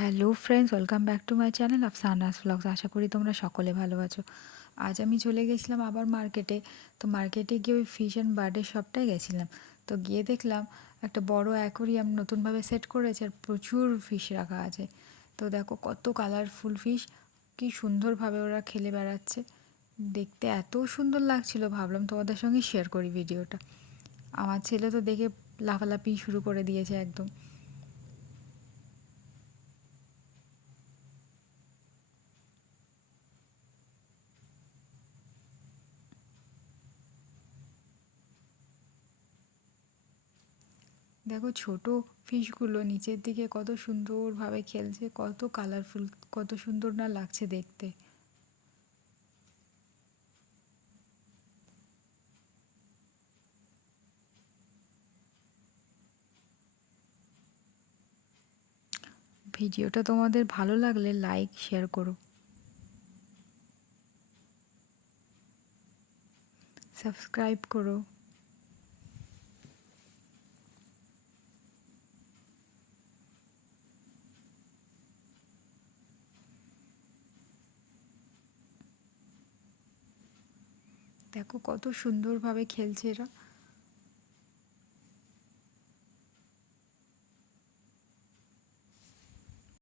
Hello friends, welcome back to my channel Afsana's blogs. আশা করি তোমরা সকলে ভালো আছো। আজ আমি চলে গেছিলাম আবার মার্কেটে। তো মার্কেটে গিয়ে ওই ফিশ অ্যান্ড বার্ডের শপটায় গেছিলাম। তো গিয়ে দেখলাম একটা বড় অ্যাকোরিয়াম নতুনভাবে সেট করেছে আর প্রচুর ফিশ রাখা আছে। তো দেখো কত কালারফুল ফিশ, কি সুন্দরভাবে ওরা খেলে বেড়াচ্ছে। দেখতে এত সুন্দর লাগছিল, ভাবলাম তোমাদের সঙ্গে শেয়ার করি ভিডিওটা। আমার ছেলে তো দেখে লাফালাফি শুরু করে দিয়েছে একদম। দেখো ছোট ফিশগুলো নিচের দিকে কত সুন্দরভাবে খেলছে, কত কালারফুল, কত সুন্দর না লাগছে দেখতে। ভিডিওটা তোমাদের ভালো লাগলে লাইক শেয়ার করো, সাবস্ক্রাইব করো। দেখো কত সুন্দরভাবে খেলছে এরা।